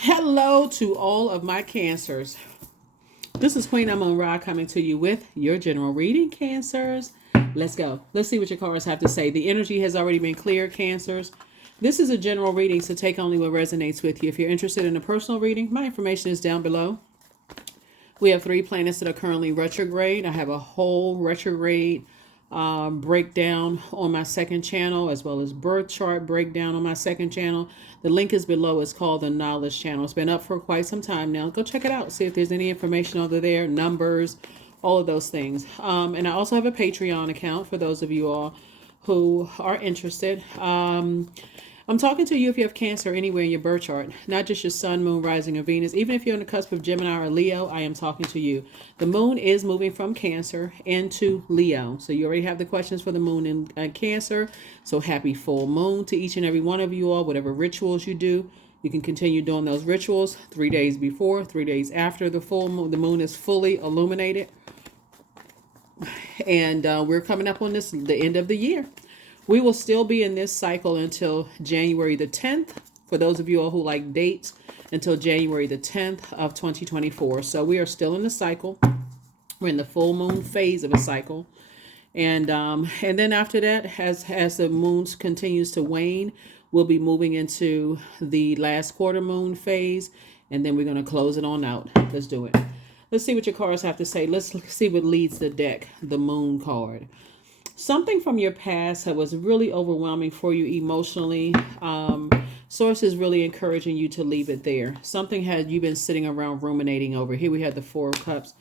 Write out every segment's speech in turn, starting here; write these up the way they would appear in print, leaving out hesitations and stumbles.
Hello to all of my cancers. This is Queen Amun Ra coming to you with your general reading, cancers. Let's go. Let's see what your cards have to say. The energy has already been cleared, cancers. This is a general reading, so take only what resonates with you. If you're interested in a personal reading, my information is down below. We have 3 planets that are currently retrograde. I have a whole retrograde breakdown on my second channel, as well as birth chart breakdown on my second channel. The link is below. It's called the Knowledge Channel. It's been up for quite some time now. Go check it out. See if there's any information over there, numbers, all of those things. And I also have a Patreon account for those of you all who are interested. I'm talking to you if you have Cancer anywhere in your birth chart, not just your sun, moon, rising, or Venus. Even if you're on the cusp of Gemini or Leo, I am talking to you. The moon is moving from Cancer into Leo. So you already have the questions for the moon in Cancer. So happy full moon to each and every one of you all. Whatever rituals you do, you can continue doing those rituals 3 days before, 3 days after the full moon. The moon is fully illuminated. And we're coming up on the end of the year. We will still be in this cycle until January the 10th. For those of you all who like dates, until January the 10th of 2024. So we are still in the cycle. We're in the full moon phase of a cycle. And then after that, as the moon continues to wane, we'll be moving into the last quarter moon phase. And then we're going to close it on out. Let's do it. Let's see what your cards have to say. Let's see what leads the deck, the moon card. Something from your past that was really overwhelming for you emotionally. Source is really encouraging you to leave it there. Something had you been sitting around ruminating over. Here we have the 4 of Cups.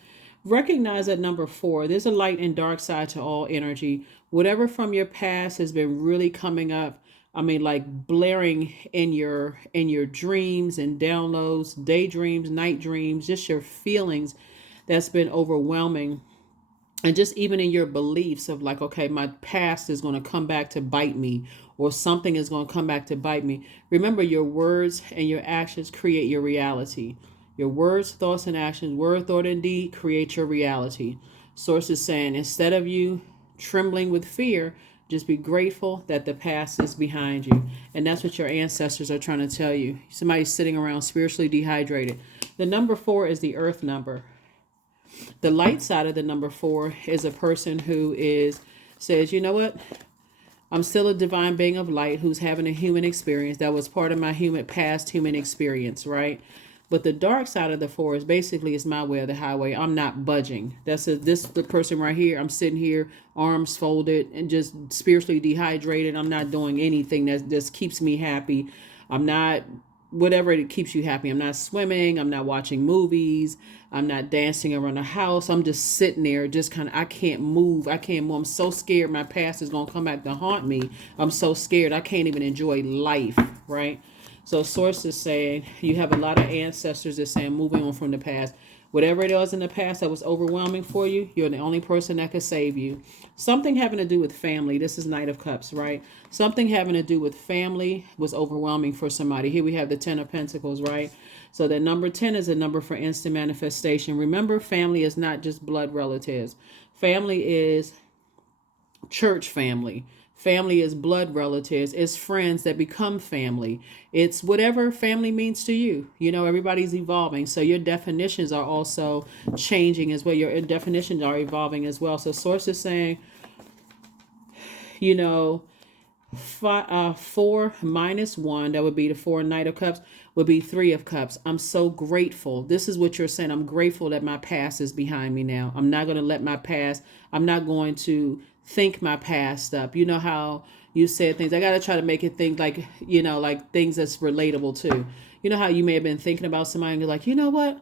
Recognize that number 4. There's a light and dark side to all energy. Whatever from your past has been really coming up. I mean, like blaring in your dreams and downloads, daydreams, night dreams, just your feelings. That's been overwhelming. And just even in your beliefs of like, okay, my past is going to come back to bite me, or something is going to come back to bite me. Remember, your words and your actions create your reality. Your words, thoughts, and actions, word, thought, and deed create your reality. Source is saying, instead of you trembling with fear, just be grateful that the past is behind you. And that's what your ancestors are trying to tell you. Somebody's sitting around spiritually dehydrated. The number 4 is the earth number. The light side of the number 4 is a person who says, you know what? I'm still a divine being of light who's having a human experience. That was part of my past human experience, right? But the dark side of the 4 is basically it's my way or the highway. I'm not budging. The person right here. I'm sitting here, arms folded and just spiritually dehydrated. I'm not doing anything that just keeps me happy. I'm not whatever it keeps you happy. I'm not swimming. I'm not watching movies. I'm not dancing around the house. I'm just sitting there, just kind of, I can't move. I'm so scared my past is going to come back to haunt me. I'm so scared. I can't even enjoy life, right? So source is saying you have a lot of ancestors that saying moving on from the past. Whatever it was in the past that was overwhelming for you, you're the only person that could save you. Something having to do with family. This is Knight of Cups, right? Something having to do with family was overwhelming for somebody. Here we have the 10 of Pentacles, right? So the number 10 is a number for instant manifestation. Remember, family is not just blood relatives. Family is church family. Family is blood relatives. It's friends that become family. It's whatever family means to you. You know, everybody's evolving. So your definitions are also changing as well. Your definitions are evolving as well. So source is saying, you know, 4 minus 1, that would be the 4 Knight of Cups, would be 3 of Cups. I'm so grateful. This is what you're saying. I'm grateful that my past is behind me now. I'm not going to let my past, I'm not going to think my past up. You know how you said things. I got to try to make it think like, you know, like things that's relatable to. You know how you may have been thinking about somebody and you're like, you know what?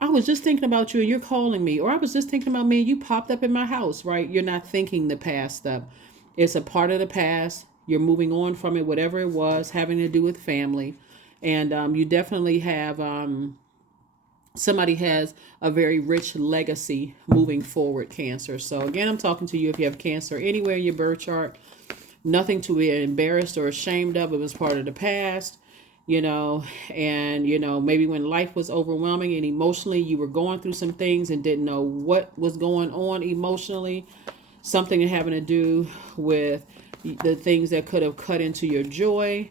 I was just thinking about you and you're calling me. Or I was just thinking about me and you popped up in my house, right? You're not thinking the past up. It's a part of the past. You're moving on from it, whatever it was, having to do with family. And you definitely have, somebody has a very rich legacy moving forward, Cancer. So again, I'm talking to you if you have Cancer anywhere in your birth chart. Nothing to be embarrassed or ashamed of. It was part of the past, you know, and, you know, maybe when life was overwhelming and emotionally you were going through some things and didn't know what was going on emotionally. Something having to do with the things that could have cut into your joy.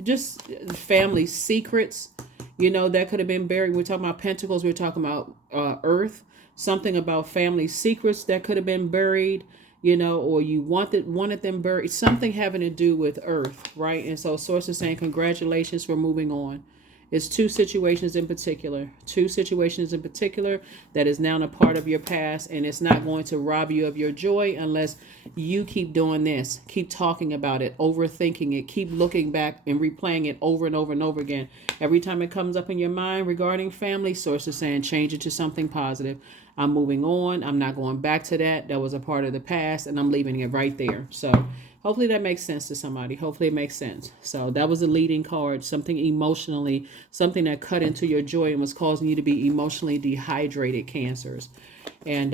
just family secrets, that could have been buried. We're talking about pentacles. We're talking about earth. Something about family secrets that could have been buried, or you wanted them buried. Something having to do with earth, right? And so source is saying congratulations for moving on. It's two situations in particular that is now a part of your past, and it's not going to rob you of your joy unless you keep doing this, keep talking about it, overthinking it, keep looking back and replaying it over and over and over again. Every time it comes up in your mind regarding family, source is saying change it to something positive. I'm moving on. I'm not going back to that. That was a part of the past, and I'm leaving it right there. So hopefully that makes sense to somebody. Hopefully it makes sense. So that was a leading card, something emotionally, something that cut into your joy and was causing you to be emotionally dehydrated, cancers. And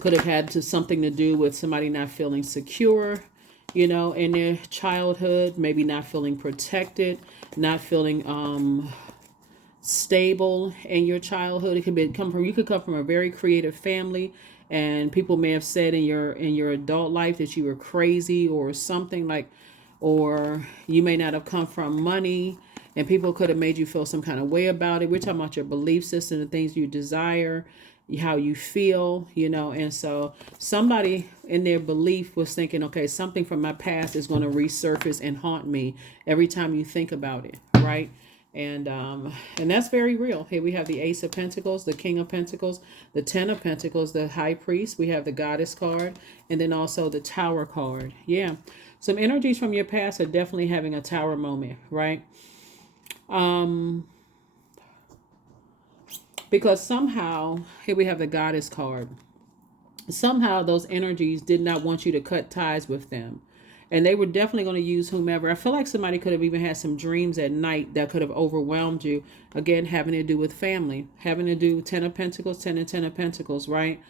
could have had something to do with somebody not feeling secure, in their childhood, maybe not feeling protected, not feeling stable in your childhood. It could you could come from a very creative family, and people may have said in your adult life that you were crazy or something, like, or you may not have come from money, and people could have made you feel some kind of way about it. We're talking about your belief system, the things you desire, how you feel, and so somebody in their belief was thinking, okay, something from my past is going to resurface and haunt me every time you think about it, right? And that's very real. Here we have the Ace of Pentacles, the King of Pentacles, the Ten of Pentacles, the High Priest. We have the Goddess card, and then also the Tower card. Yeah, some energies from your past are definitely having a Tower moment, right? Because somehow, here we have the Goddess card. Somehow those energies did not want you to cut ties with them. And they were definitely going to use whomever. I feel like somebody could have even had some dreams at night that could have overwhelmed you. Again, having to do with family, having to do with Ten of Pentacles, Ten of Pentacles, right?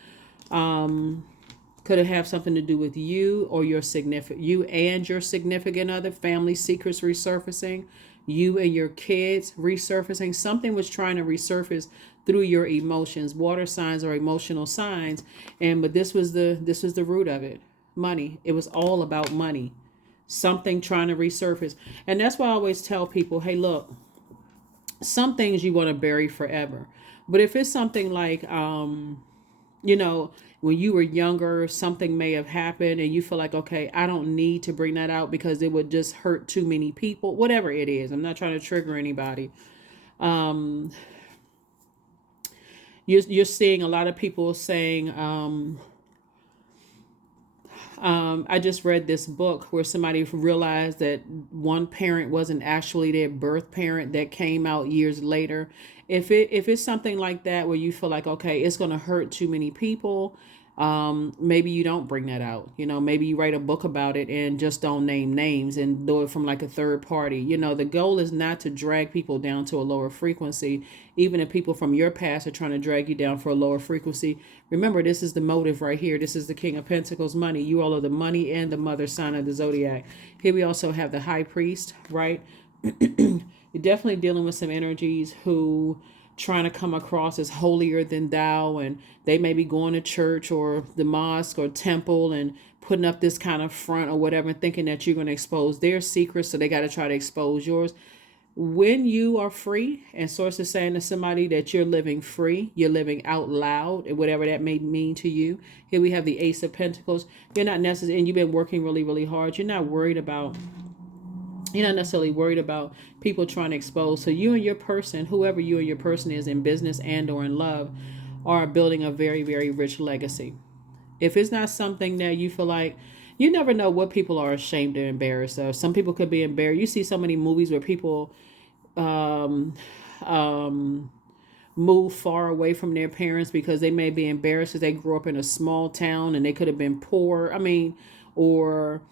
Could have had something to do with you or you and your significant other, family secrets resurfacing, you and your kids resurfacing. Something was trying to resurface through your emotions. Water signs are emotional signs, but this was the root of it. Money. It was all about money. Something trying to resurface. And that's why I always tell people, hey, look, some things you want to bury forever. But if it's something like, when you were younger, something may have happened and you feel like, okay, I don't need to bring that out because it would just hurt too many people, whatever it is. I'm not trying to trigger anybody. You're seeing a lot of people saying, I just read this book where somebody realized that one parent wasn't actually their birth parent that came out years later. If it's something like that where you feel like, okay, it's going to hurt too many people, maybe you don't bring that out. Maybe you write a book about it and just don't name names and do it from like a third party. The goal is not to drag people down to a lower frequency. Even if people from your past are trying to drag you down for a lower frequency, remember, this is the motive right here. This is the King of Pentacles, money. You all are the money and the mother sign of the Zodiac. Here we also have the High Priest, right? You're definitely dealing with some energies who trying to come across as holier than thou, and they may be going to church or the mosque or temple and putting up this kind of front or whatever, thinking that you're going to expose their secrets, so they got to try to expose yours. When you are free, and source is saying to somebody that you're living free, you're living out loud, and whatever that may mean to you. Here we have the Ace of Pentacles. You're not necessarily, and you've been working really, really hard. You're not necessarily worried about people trying to expose. So you and your person, whoever you and your person is in business and or in love, are building a very, very rich legacy. If it's not something that you feel like, you never know what people are ashamed or embarrassed of. Some people could be embarrassed. You see so many movies where people move far away from their parents because they may be embarrassed because they grew up in a small town and they could have been poor. Or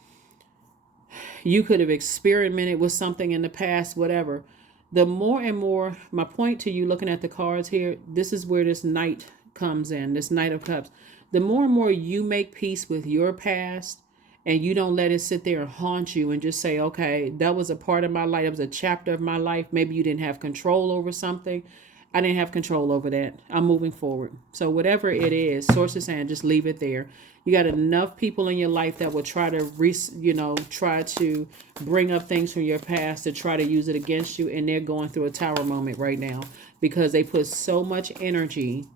you could have experimented with something in the past, whatever. The more and more, my point to you looking at the cards here, this is where this Knight comes in, this Knight of Cups. The more and more you make peace with your past, and you don't let it sit there and haunt you and just say, okay, that was a part of my life. It was a chapter of my life. Maybe you didn't have control over something. I didn't have control over that. I'm moving forward. So whatever it is, source is saying, just leave it there. You got enough people in your life that will try to, try to bring up things from your past to try to use it against you. And they're going through a tower moment right now because they put so much energy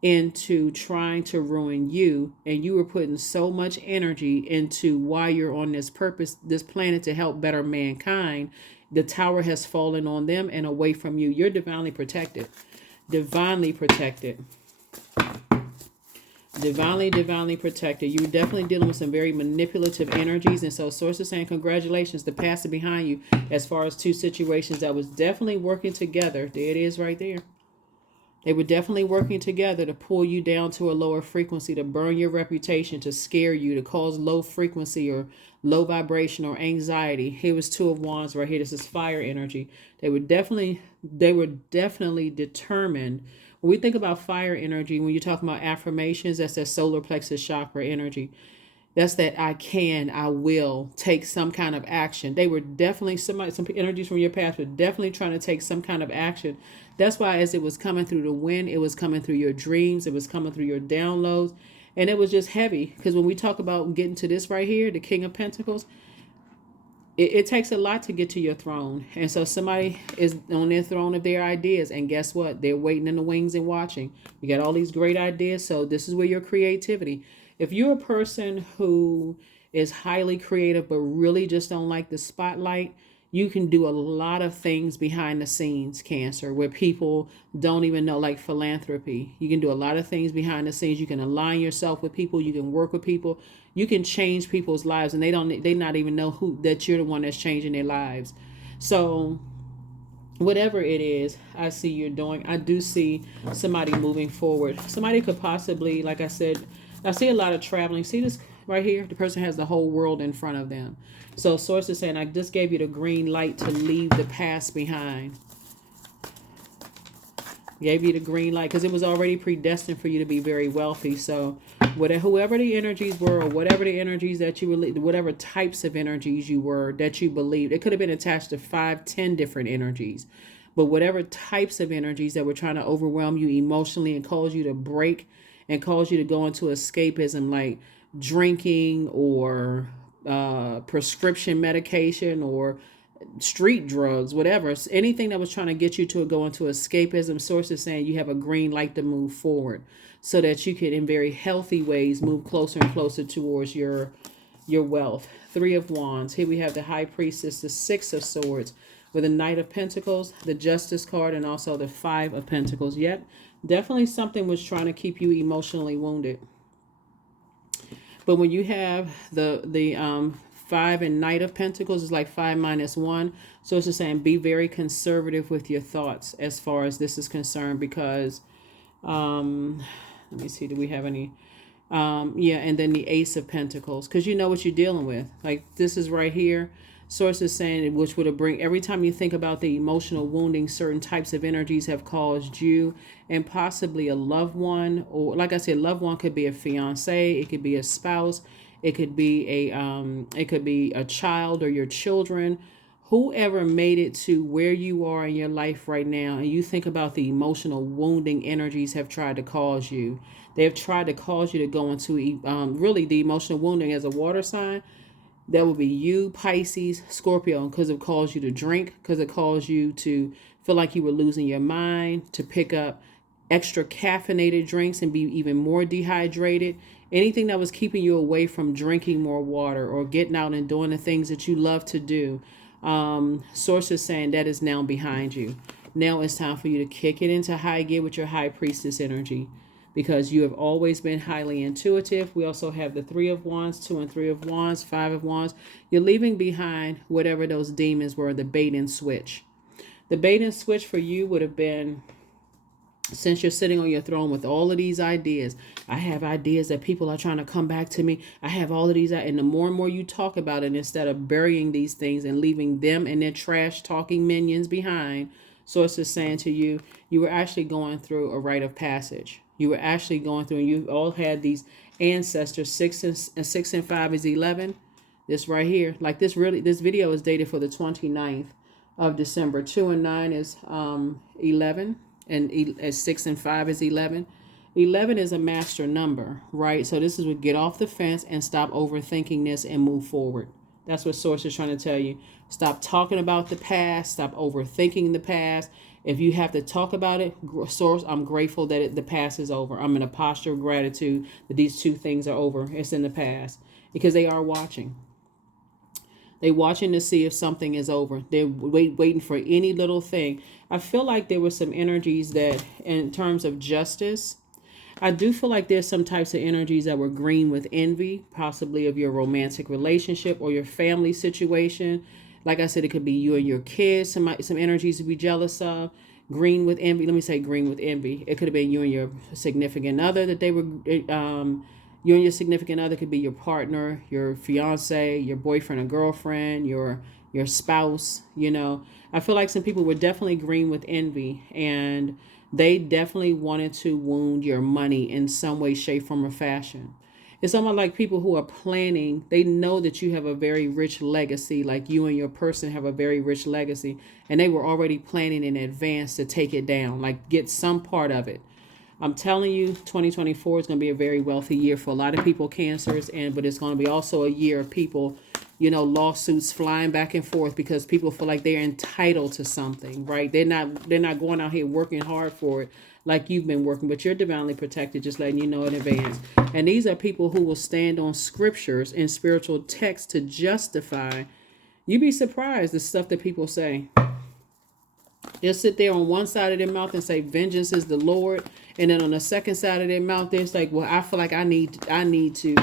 into trying to ruin you, and you were putting so much energy into why you're on this purpose, this planet, to help better mankind. The tower has fallen on them and away from you. You're divinely protected. Divinely protected. Divinely protected. You're definitely dealing with some very manipulative energies. And so source is saying, congratulations, the past is behind you as far as two situations that was definitely working together. There it is right there. They were definitely working together to pull you down to a lower frequency, to burn your reputation, to scare you, to cause low frequency or low vibration or anxiety. Here was Two of Wands right here. This is fire energy. They were definitely determined. When we think about fire energy, when you're talking about affirmations, that's that solar plexus chakra energy. That's that I will take some kind of action. They were definitely some energies from your past were definitely trying to take some kind of action. That's why as it was coming through the wind, it was coming through your dreams, it was coming through your downloads, and it was just heavy. Because when we talk about getting to this right here, the King of Pentacles, it takes a lot to get to your throne. And so somebody is on their throne of their ideas. And guess what? They're waiting in the wings and watching. You got all these great ideas. So this is where your creativity. If you're a person who is highly creative but really just don't like the spotlight, you can do a lot of things behind the scenes, Cancer, where people don't even know, like philanthropy. You can do a lot of things behind the scenes. You can align yourself with people. You can work with people. You can change people's lives, and they not even know that you're the one that's changing their lives. So whatever it is, I see you're doing. I do see somebody moving forward. Somebody could possibly, like I said, I see a lot of traveling. See this right here? The person has the whole world in front of them. So source is saying, I just gave you the green light to leave the past behind. Gave you the green light because it was already predestined for you to be very wealthy. So whoever the energies were, or whatever the energies that you were, whatever types of energies you were that you believed, it could have been attached to 5-10 different energies. But whatever types of energies that were trying to overwhelm you emotionally and cause you to break and cause you to go into escapism, like drinking or prescription medication or street drugs, whatever, anything that was trying to get you to go into escapism, source is saying you have a green light to move forward so that you can, in very healthy ways, move closer and closer towards your wealth. Three of Wands. Here we have the High Priestess, the Six of Swords, with the Knight of Pentacles, the Justice card, and also the Five of Pentacles. Yep, definitely something was trying to keep you emotionally wounded. But when you have the 5 and Knight of Pentacles, it's like 5 minus 1. So it's just saying be very conservative with your thoughts as far as this is concerned, because let me see, do we have any? Yeah, and then the Ace of Pentacles, because you know what you're dealing with. Like this is right here. Source is saying, which would bring, every time you think about the emotional wounding certain types of energies have caused you and possibly a loved one, or like I said, loved one could be a fiance, it could be a spouse, it could be a child or your children, whoever made it to where you are in your life right now, and you think about the emotional wounding energies have tried to cause you. They have tried to cause you to go into really the emotional wounding as a water sign. That would be you, Pisces, Scorpio, because it caused you to drink, because it caused you to feel like you were losing your mind, to pick up extra caffeinated drinks and be even more dehydrated. Anything that was keeping you away from drinking more water or getting out and doing the things that you love to do. Source is saying that is now behind you. Now it's time for you to kick it into high gear with your High Priestess energy, because you have always been highly intuitive. We also have the 3 of Wands, 2 and 3 of Wands, 5 of Wands. You're leaving behind whatever those demons were, the bait and switch. The bait and switch for you would have been, since you're sitting on your throne with all of these ideas, I have ideas that people are trying to come back to me. I have all of these, and the more and more you talk about it, instead of burying these things and leaving them and their trash talking minions behind, Source is saying to you, you were actually going through a rite of passage. You were actually going through, and you all had these ancestors. 6 and 5 is 11. This right here, like this video is dated for the 29th of December. 2 and 9 is 11. and 6 and 5 is 11. 11 is a master number, right? So this is what, get off the fence and stop overthinking this and move forward. That's what Source is trying to tell you. Stop talking about the past. Stop overthinking the past. If you have to talk about it, Source, I'm grateful that the past is over. I'm in a posture of gratitude that these two things are over. It's in the past because they are watching. They're watching to see if something is over. They're waiting for any little thing. I feel like there were some energies that, in terms of justice, I do feel like there's some types of energies that were green with envy, possibly of your romantic relationship or your family situation. Like I said, it could be you and your kids, some energies to be jealous of. Green with envy. Let me say green with envy. It could have been you and your significant other that they were, you and your significant other could be your partner, your fiance, your boyfriend or girlfriend, your spouse, you know. I feel like some people were definitely green with envy, and they definitely wanted to wound your money in some way, shape, form, or fashion. It's almost like people who are planning, they know that you have a very rich legacy, like you and your person have a very rich legacy, and they were already planning in advance to take it down, like get some part of it. I'm telling you, 2024 is going to be a very wealthy year for a lot of people, Cancers, but it's going to be also a year of people, lawsuits flying back and forth because people feel like they're entitled to something, right? They're not going out here working hard for it like you've been working, but you're divinely protected, just letting you know in advance. And these are people who will stand on scriptures and spiritual texts to justify. You'd be surprised the stuff that people say. They'll sit there on one side of their mouth and say, vengeance is the Lord. And then on the second side of their mouth, they're like, well, I feel like I need to,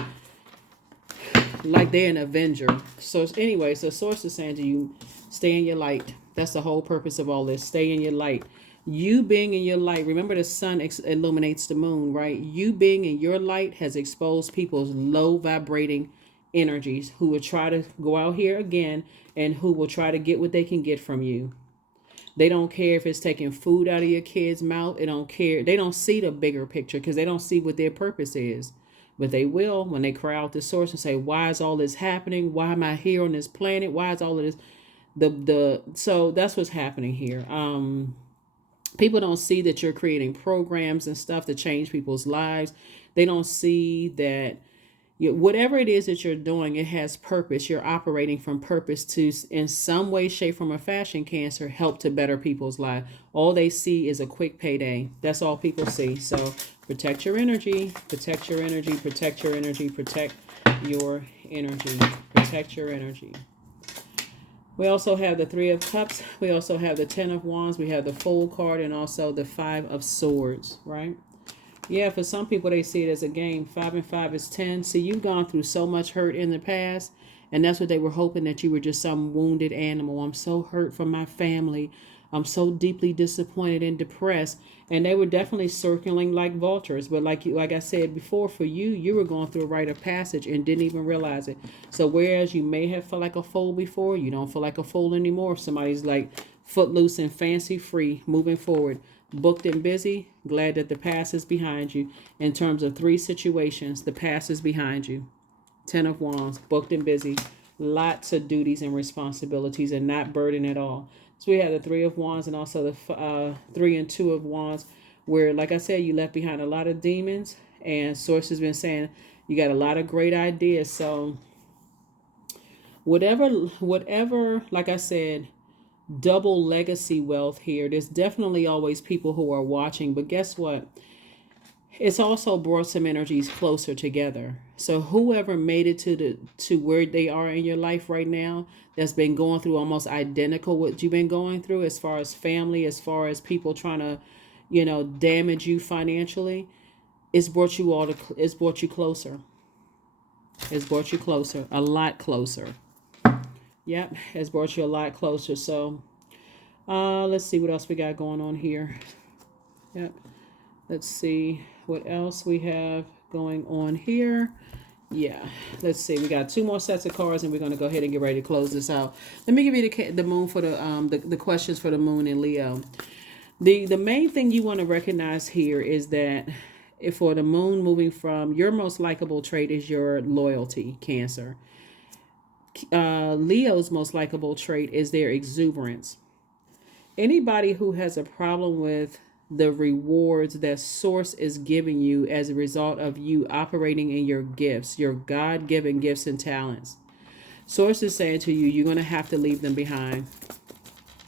like they're an avenger. So anyway, so Source is saying to you, stay in your light. That's the whole purpose of all this. Stay in your light. You being in your light, remember the sun illuminates the moon, right? You being in your light has exposed people's low vibrating energies who will try to go out here again and who will try to get what they can get from you. They don't care if it's taking food out of your kid's mouth. They don't care. They don't see the bigger picture because they don't see what their purpose is. But they will when they cry out to Source and say, why is all this happening? Why am I here on this planet? Why is all of this? So that's what's happening here. People don't see that you're creating programs and stuff to change people's lives. They don't see that whatever it is that you're doing, it has purpose. You're operating from purpose to, in some way, shape, form, or fashion, Cancer, help to better people's life. All they see is a quick payday. That's all people see. So protect your energy, protect your energy, protect your energy, protect your energy, protect your energy. We also have the Three of Cups. We also have the Ten of Wands. We have the Fool card and also the Five of Swords, right? Yeah, for some people, they see it as a game. 5 and 5 is 10. See, you've gone through so much hurt in the past, and that's what they were hoping, that you were just some wounded animal. I'm so hurt from my family. I'm so deeply disappointed and depressed. And they were definitely circling like vultures. But like I said before, for you, you were going through a rite of passage and didn't even realize it. So whereas you may have felt like a fool before, you don't feel like a fool anymore. Somebody's like footloose and fancy free, moving forward. Booked and busy, glad that the past is behind you. In terms of 3 situations, the past is behind you. 10 of Wands, booked and busy, lots of duties and responsibilities and not burden at all. So we have the 3 of Wands and also the 3 and 2 of Wands, where, like I said, you left behind a lot of demons, and Source has been saying you got a lot of great ideas. So whatever, like I said, double legacy wealth here. There's definitely always people who are watching, but guess what? It's also brought some energies closer together. So whoever made it to where they are in your life right now, that's been going through almost identical what you've been going through, as far as family, as far as people trying to, damage you financially, it's brought you closer. It's brought you closer, a lot closer. Yep, it's brought you a lot closer. So let's see what else we got going on here. Yep. Let's see what else we have going on here. Yeah, let's see. We got 2 more sets of cards, and we're going to go ahead and get ready to close this out. Let me give you the moon for the questions for the moon in Leo. The main thing you want to recognize here is that if for the moon, moving from, your most likable trait is your loyalty, Cancer. Leo's most likable trait is their exuberance. Anybody who has a problem with the rewards that source is giving you as a result of you operating in your gifts, your God-given gifts and talents. Source is saying to you, you're going to have to leave them behind.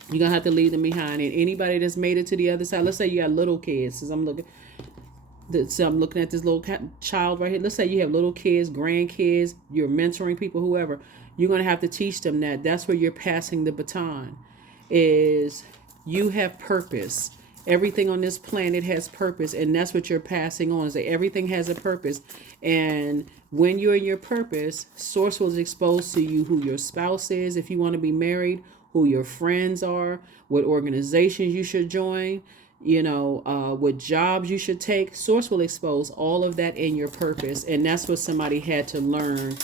You're going to have to leave them behind. And anybody that's made it to the other side, let's say you got little kids. So I'm looking at this little child right here. Let's say you have little kids, grandkids, you're mentoring people, whoever. You're going to have to teach them that. That's where you're passing the baton. Is you have purpose. Everything on this planet has purpose, and that's what you're passing on. Is that everything has a purpose, and when you're in your purpose, source will expose to you who your spouse is, if you want to be married, who your friends are, what organizations you should join, what jobs you should take. Source will expose all of that in your purpose, and that's what somebody had to learn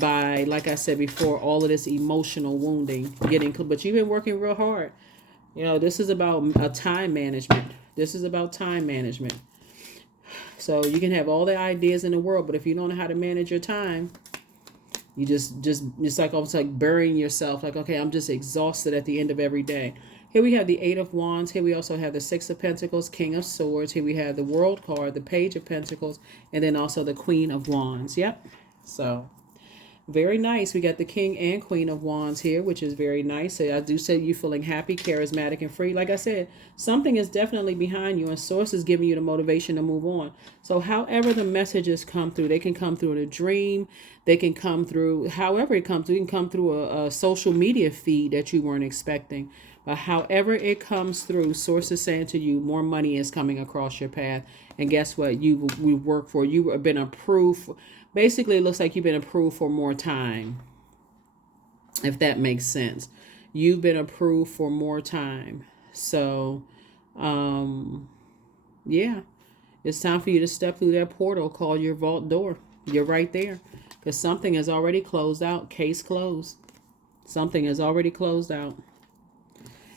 by, like I said before, all of this emotional wounding, but you've been working real hard. This is about time management. This is about time management. So you can have all the ideas in the world, but if you don't know how to manage your time, you just it's like almost like burying yourself. Like, okay, I'm just exhausted at the end of every day. Here we have the Eight of Wands. Here we also have the Six of Pentacles, King of Swords. Here we have the World card, the Page of Pentacles, and then also the Queen of Wands. Yep. So very nice. We got the King and Queen of Wands here, which is very nice. So I do say you feeling happy, charismatic, and free. Like I said, something is definitely behind you, and source is giving you the motivation to move on. So however the messages come through, they can come through in a dream. They can come through, however it comes through. It can come through a social media feed that you weren't expecting. But however it comes through, source is saying to you, more money is coming across your path. And guess what? We've worked for. You have been approved. Basically, it looks like you've been approved for more time, if that makes sense. You've been approved for more time. So, yeah, it's time for you to step through that portal called your vault door. You're right there because something is already closed out. Case closed. Something is already closed out.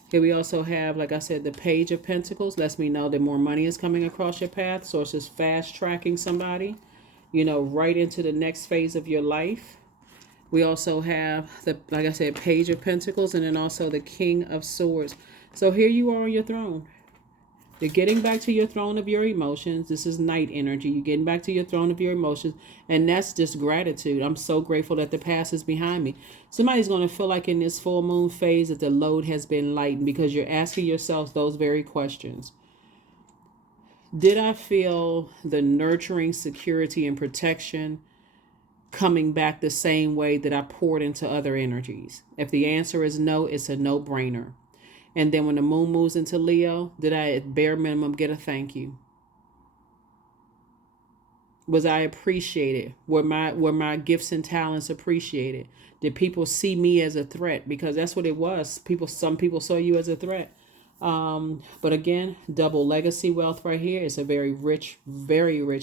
Here we also have, like I said, the Page of Pentacles. Lets me know that more money is coming across your path. Source is fast tracking somebody, right into the next phase of your life. We also have like I said, Page of Pentacles, and then also the King of Swords. So here you are on your throne. You're getting back to your throne of your emotions. This is night energy. You're getting back to your throne of your emotions. And that's just gratitude. I'm so grateful that the past is behind me. Somebody's going to feel like in this full moon phase that the load has been lightened because you're asking yourself those very questions. Did I feel the nurturing, security, and protection coming back the same way that I poured into other energies? If the answer is no, it's a no-brainer. And then when the moon moves into Leo, did I at bare minimum get a thank you? Was I appreciated? Were my gifts and talents appreciated? Did people see me as a threat? Because that's what it was. Some people saw you as a threat. But again, double legacy wealth right here. It's a very rich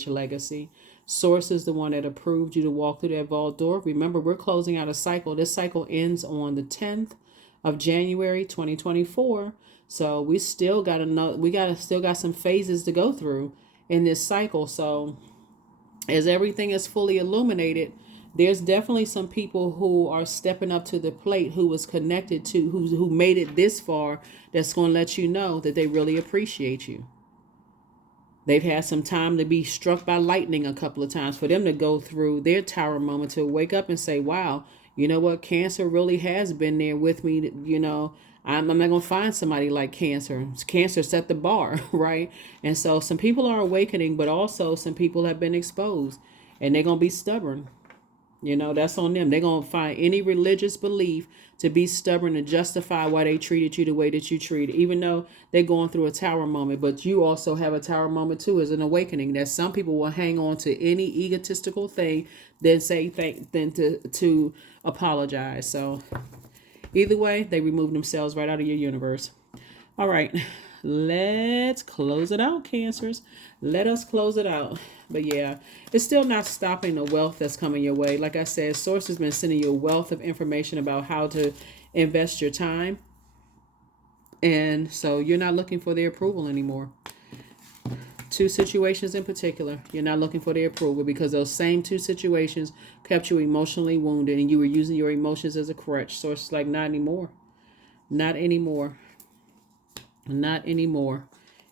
legacy. Source is the one that approved you to walk through that vault door. Remember, we're closing out a cycle. This cycle ends on the 10th of January 2024. So we still got some phases to go through in this cycle. So as everything is fully illuminated, there's definitely some people who are stepping up to the plate, who was connected to, who made it this far, that's going to let you know that they really appreciate you. They've had some time to be struck by lightning a couple of times, for them to go through their tower moment, to wake up and say, wow, you know what? Cancer really has been there with me. I'm not going to find somebody like Cancer. Cancer set the bar, right? And so some people are awakening, but also some people have been exposed, and they're going to be stubborn. That's on them. They're going to find any religious belief to be stubborn and justify why they treated you the way that you treated, even though they're going through a tower moment. But you also have a tower moment too, as an awakening, that some people will hang on to any egotistical thing than to apologize. So either way, they remove themselves right out of your universe. All right, let's close it out, Cancers. Let us close it out. But yeah, it's still not stopping the wealth that's coming your way. Like I said, Source has been sending you a wealth of information about how to invest your time. And so you're not looking for their approval anymore. Two situations in particular, you're not looking for their approval because those same two situations kept you emotionally wounded and you were using your emotions as a crutch. Source is like, not anymore. Not anymore. Not anymore.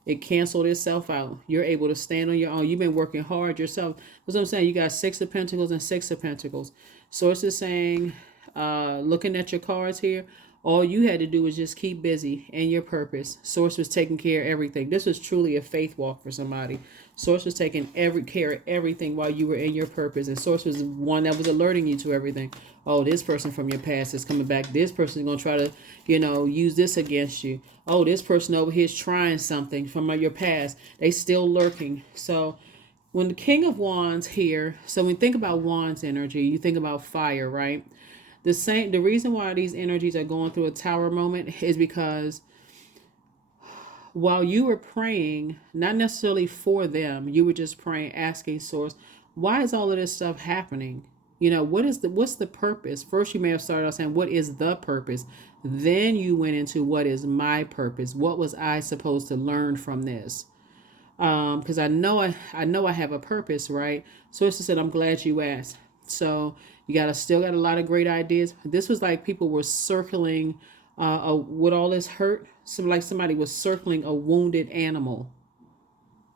It canceled itself out. You're able to stand on your own. You've been working hard yourself. That's what I'm saying. You got Six of Pentacles and Six of Pentacles. Source is saying, looking at your cards here, all you had to do was just keep busy and your purpose. Source was taking care of everything. This was truly a faith walk for somebody. Source was taking care of everything while you were in your purpose. And Source was one that was alerting you to everything. Oh, this person from your past is coming back. This person is going to try to, use this against you. Oh, this person over here is trying something from your past. They still lurking. So when the King of Wands here, so when you think about Wands energy, you think about fire, right? The reason why these energies are going through a tower moment is because while you were praying, not necessarily for them, you were just praying, asking Source, why is all of this stuff happening? What's the purpose? First, you may have started off saying, what is the purpose? Then you went into, what is my purpose? What was I supposed to learn from this? Because I know I have a purpose, right? Source said, I'm glad you asked. So you still got a lot of great ideas. This was like people were circling with all this hurt. Somebody was circling a wounded animal,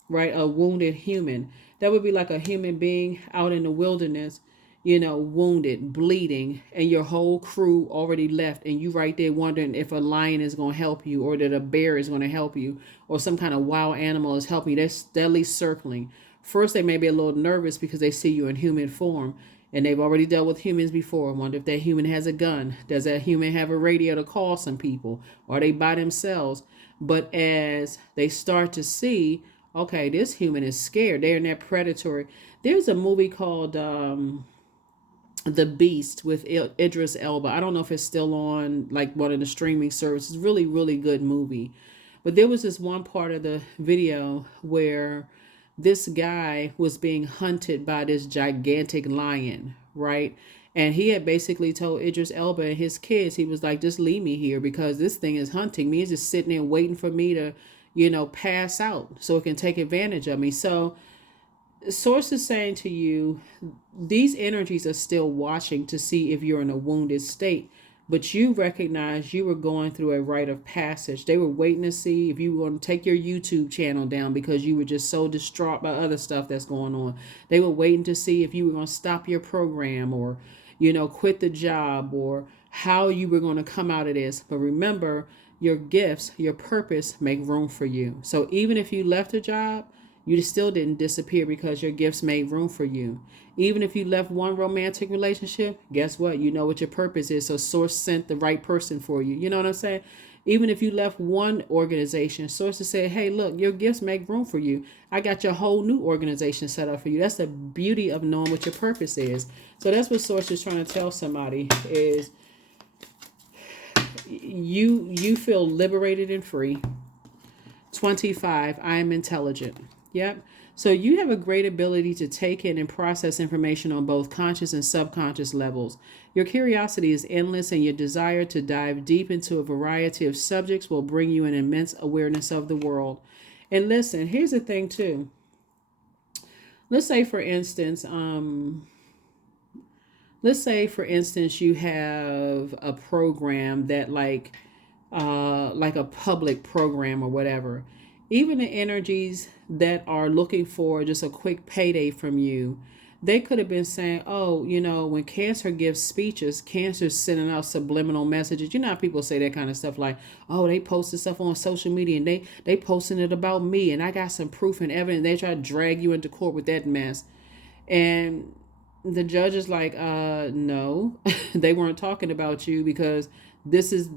right? A wounded human. That would be like a human being out in the wilderness, wounded, bleeding, and your whole crew already left, and you right there wondering if a lion is going to help you, or that a bear is going to help you, or some kind of wild animal is helping you. They're steadily circling. First, they may be a little nervous because they see you in human form, and they've already dealt with humans before. I wonder if that human has a gun. Does that human have a radio to call some people? Or are they by themselves? But as they start to see, okay, this human is scared. They're in that predatory. There's a movie called The Beast with Idris Elba. I don't know if it's still on like one of the streaming services. Really, really good movie. But there was this one part of the video where this guy was being hunted by this gigantic lion, right? And he had basically told Idris Elba and his kids, he was like, just leave me here because this thing is hunting me. It's just sitting there waiting for me to, pass out so it can take advantage of me. So Source is saying to you, these energies are still watching to see if you're in a wounded state. But you recognize you were going through a rite of passage. They were waiting to see if you were going to take your YouTube channel down because you were just so distraught by other stuff that's going on. They were waiting to see if you were going to stop your program or, quit the job, or how you were going to come out of this. But remember, your gifts, your purpose make room for you. So even if you left a job, you still didn't disappear because your gifts made room for you. Even if you left one romantic relationship, guess what? You know what your purpose is. So Source sent the right person for you. You know what I'm saying? Even if you left one organization, Source said, hey, look, your gifts make room for you. I got your whole new organization set up for you. That's the beauty of knowing what your purpose is. So that's what Source is trying to tell somebody is you feel liberated and free. 25, I am intelligent. Yep. So you have a great ability to take in and process information on both conscious and subconscious levels. Your curiosity is endless, and your desire to dive deep into a variety of subjects will bring you an immense awareness of the world. And listen, here's the thing too. Let's say for instance, you have a program that like a public program or whatever. Even the energies that are looking for just a quick payday from you, they could have been saying, oh, when Cancer gives speeches, Cancer's sending out subliminal messages. You know how people say that kind of stuff like, oh, they posted stuff on social media and they posting it about me and I got some proof and evidence. They try to drag you into court with that mess. And the judge is like, no, they weren't talking about you because this is ...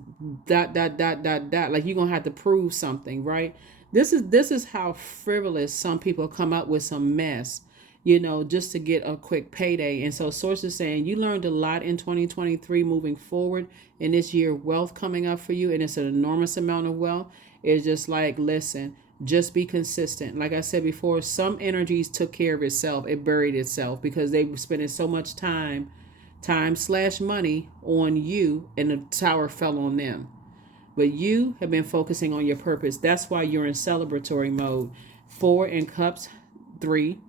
Like you're going to have to prove something, right? This is how frivolous some people come up with some mess, just to get a quick payday. And so Source is saying you learned a lot in 2023 moving forward, and this year wealth coming up for you, and it's an enormous amount of wealth. It's just like, listen, just be consistent. Like I said before, some energies took care of itself. It buried itself because they were spending so much time/money on you, and the tower fell on them. But you have been focusing on your purpose. That's why you're in celebratory mode. 4 in cups, 3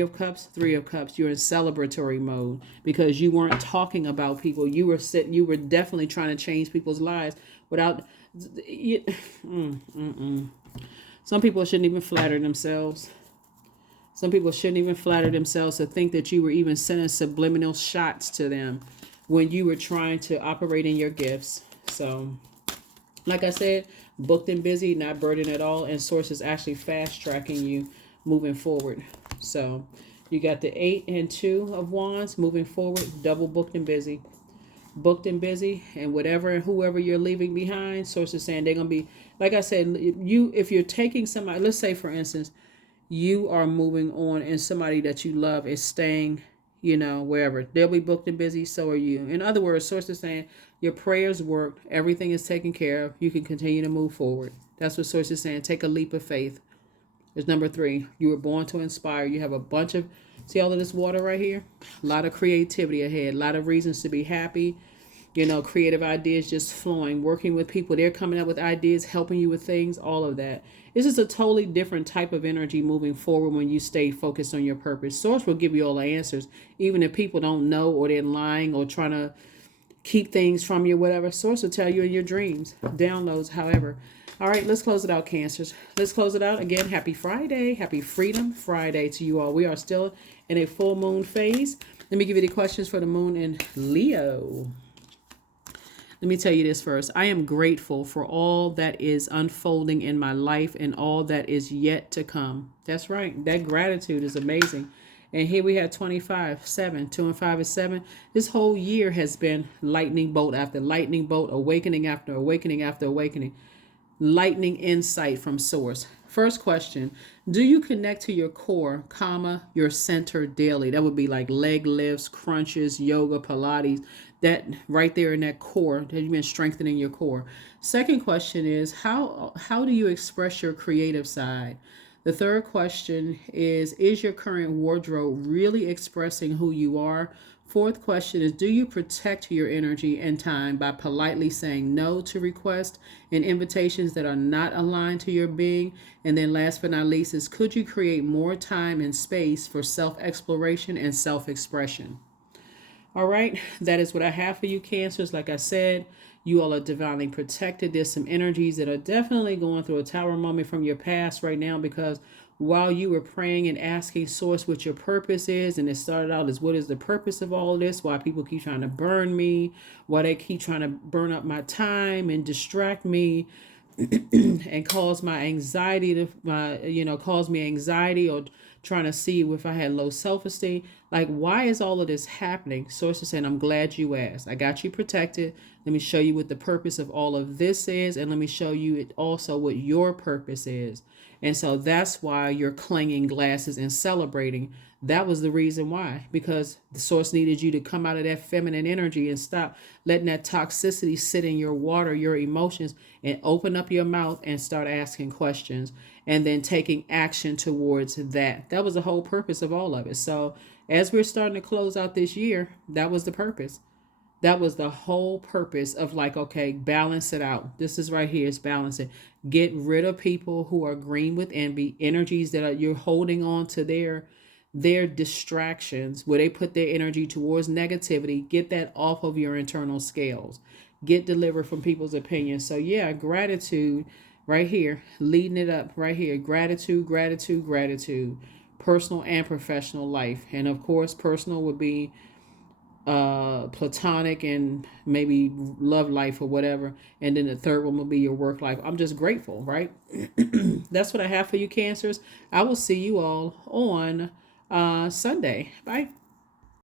of cups, 3 of cups. You're in celebratory mode because you weren't talking about people. You were definitely trying to change people's lives without Some people shouldn't even flatter themselves. Some people shouldn't even flatter themselves to think that you were even sending subliminal shots to them when you were trying to operate in your gifts. So, like I said, booked and busy, not burdened at all, and source is actually fast tracking you moving forward. So, you got the 8 and 2 of wands moving forward, double booked and busy. Booked and busy, and whatever and whoever you're leaving behind, source is saying they're gonna be, like I said, if you're taking somebody, let's say for instance, you are moving on and somebody that you love is staying, wherever. They'll be booked and busy, so are you. In other words, source is saying your prayers worked, everything is taken care of, you can continue to move forward. That's what source is saying. Take a leap of faith. There's number 3. You were born to inspire. You have a bunch of, see all of this water right here? A lot of creativity ahead, a lot of reasons to be happy. Creative ideas just flowing, working with people. They're coming up with ideas, helping you with things, all of that. This is a totally different type of energy moving forward when you stay focused on your purpose. Source will give you all the answers, even if people don't know or they're lying or trying to keep things from you, whatever. Source will tell you in your dreams, downloads, however. All right, let's close it out, Cancers. Let's close it out. Again, happy Friday. Happy Freedom Friday to you all. We are still in a full moon phase. Let me give you the questions for the moon in Leo. Let me tell you this first. I am grateful for all that is unfolding in my life and all that is yet to come. That's right. That gratitude is amazing. And here we have 25, 7, 2 and 5 is 7. This whole year has been lightning bolt after lightning bolt, awakening after awakening after awakening. Lightning insight from source. First question, do you connect to your core, your center daily? That would be like leg lifts, crunches, yoga, Pilates. That right there in that core that you've been strengthening your core. Second question is how do you express your creative side? The third question is your current wardrobe really expressing who you are? Fourth question is, do you protect your energy and time by politely saying no to requests and invitations that are not aligned to your being? And then last but not least is, could you create more time and space for self-exploration and self-expression? All right, that is what I have for you, Cancers. Like I said, you all are divinely protected. There's some energies that are definitely going through a tower moment from your past right now, because while you were praying and asking source what your purpose is, and it started out as what is the purpose of all this, why people keep trying to burn me, why they keep trying to burn up my time and distract me and cause my anxiety cause me anxiety, or trying to see if I had low self-esteem. Like, why is all of this happening? Source is saying, I'm glad you asked. I got you protected. Let me show you what the purpose of all of this is, and let me show you also what your purpose is. And so that's why you're clanging glasses and celebrating. That was the reason why, because the source needed you to come out of that feminine energy and stop letting that toxicity sit in your water, your emotions, and open up your mouth and start asking questions and then taking action towards that. That was the whole purpose of all of it. So as we're starting to close out this year, that was the purpose. That was the whole purpose of, like, okay, balance it out. This is right here. It's balancing. Get rid of people who are green with envy, energies that are, you're holding on to their distractions, where they put their energy towards negativity. Get that off of your internal scales. Get delivered from people's opinions. So yeah, gratitude right here, leading it up right here. Gratitude, gratitude, gratitude. Personal and professional life. And of course, personal would be platonic and maybe love life or whatever, and then the third one will be your work life. I'm just grateful, right? That's what I have for you, Cancers. I will see you all on Sunday. Bye.